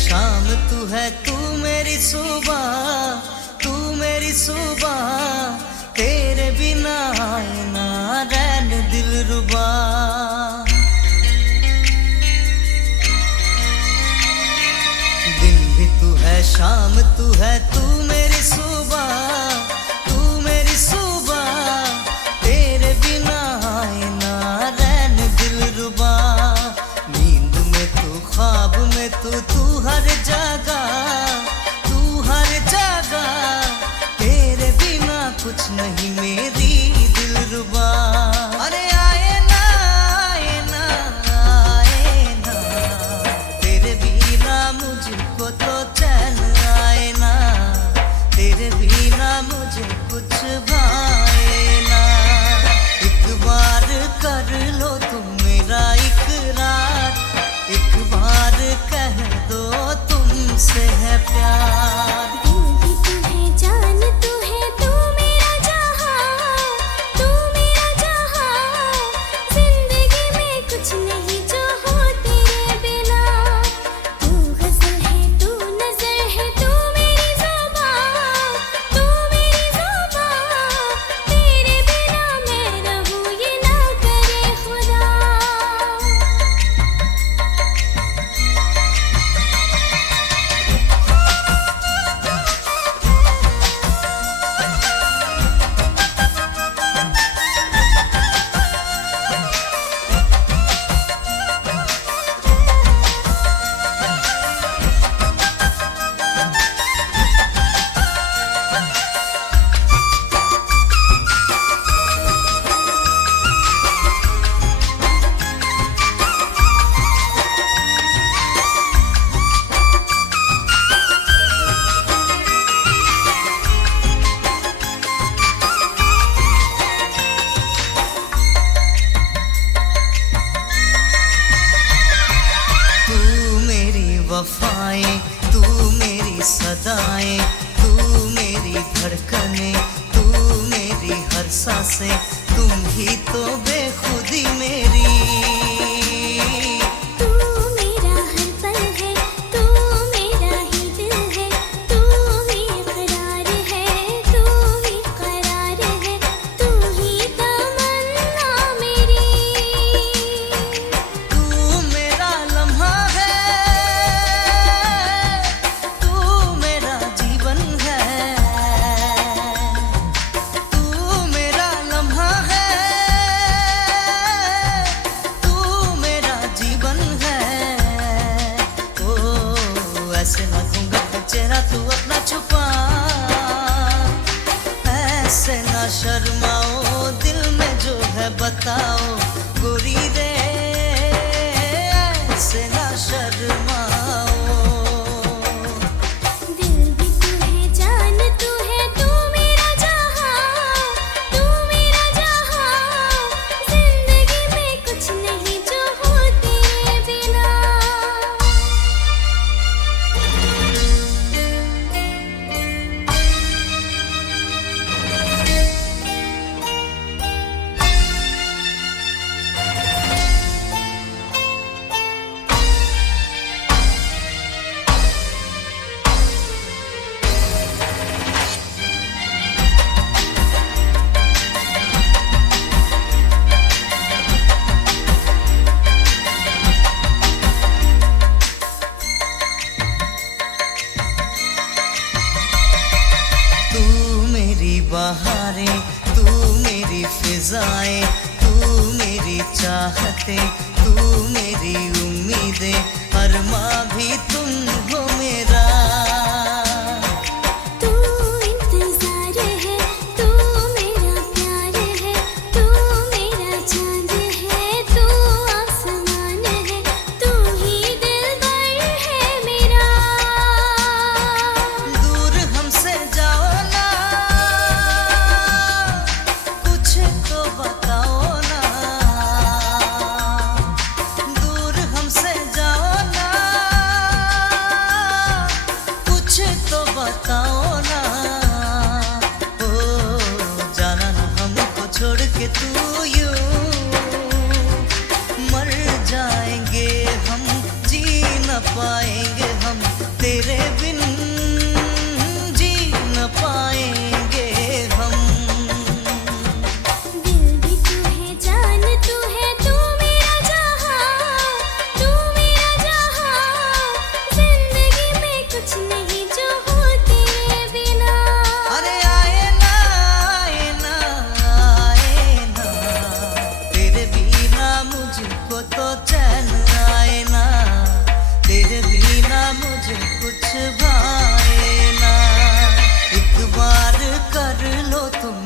शाम, तू मेरी सुबह, तू मेरी सुबह। तेरे बिना आए ना रैन दिलरुबा। दिन भी तू है, शाम तू है, तू मेरी सुबह, तू मेरी सुबह। तेरे बिना आए ना रैन दिलरुबा। नींद में तू, ख्वाब में तू हर जगह, तू हर जगह। तेरे बिना कुछ नहीं मेरी दिलरुबा। अरे आए ना, आए ना, आए ना। तेरे बिना मुझको तो चैन आए ना। तेरे बिना मुझे कुछ भाए ना। एक बार कर लो तुम मेरा इकरार, एक बार कह दो तुमसे है प्यार। दिल भी तू है, जान तू है, तू मेरा जहां, तू मेरा जहां। जिंदगी में कुछ नहीं जो हो तेरे बिना। तू गजल है, तू नजर है, तू मेरी ज़ुबान, तू मेरी ज़ुबान। तेरे बिना मैं रहूं ये ना करे खुदा। वफाएं, तू मेरी सदाएं, तू मेरी धड़कनें, तू मेरी हर सांसें। तुम ही तो बेखुदी मेरी। तू मेरा हर पल है, तू मेरा ही दिल है, तू ही इकरार है, तू ही करार है, तू ही तमन्ना मेरी। तू मेरा लम्हा है, तू मेरा जीवन है। तू मेरा लम्हा है, तू मेरा जीवन है। ओ ऐसे ना घूंघट में चेहरा तू अपना छुपा, ऐसे ना शर्माओ, दिल में जो है बताओ गोरी रे। ऐसे ना शर्माओ। दिल भी तू है, जान तू है, तू मेरा जहां, तू मेरा जहां। जिंदगी में कुछ नहीं जो हो तेरे बिना। तू मेरी बहारें, तू मेरी फिजाएं, तू मेरी चाहतें, तू मेरी उम्मीदें। अरमां भी तुम हो मेरा। तू इंतजार है, तू मेरा प्यार है, तू मेरा चांद है, तू आसमान है, तू ही दिलबर है मेरा। दूर हमसे जाओ ना, कुछ तो बताओ ना। दूर हमसे जाओ ना, मुझको तो चैन आए ना, तेरे बिना मुझे कुछ भाए ना। एक बार कर लो तुम